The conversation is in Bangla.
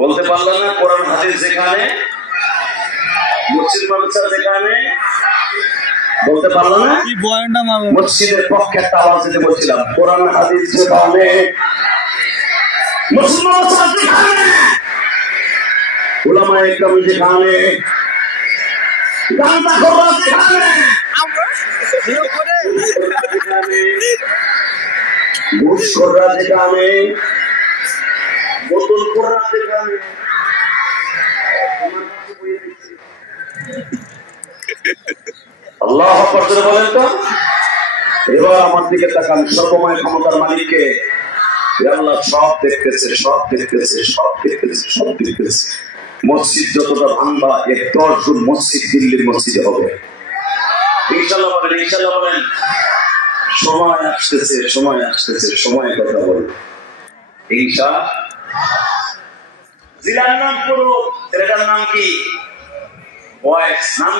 বলতে পারলো না? কোরআন হাদিস যেখানে, মসজিদ মাদ্রাসা যেখানে, বলতে পারলো না? মসজিদের পক্ষে একটা আওয়াজ দিতে বলছিলাম, কোরআন হাদিস যেখানে, মসজিদ মাদ্রাসা যেখানে, উলামায়ে কেরাম যেখানে, গাঁজাখোররা যেখানে, ঘুষখোররা যেখানে, বোতলখোররা যেখানে, আল্লাহু আকবার জোরে বলেন তো। এবার আমার দিকে তাকান, সর্বময় ক্ষমতার মালিককে। আল্লাহ সব দেখতেছে, সব দেখতেছে, সব দেখতেছে, সব দেখতেছে। মসজিদ যতটা ভাঙবা, 10 গুণ মসজিদ দিল্লির মসজিদে হবে। ইনশাআল্লাহ বলেন, ইনশাআল্লাহ বলেন। সময় আসতেছে, সময় আসতেছে, সময় কথা বলেন ইনশাআল্লাহ। জিলার নাম পুরো, এটার নাম কি? বয়েস নাম।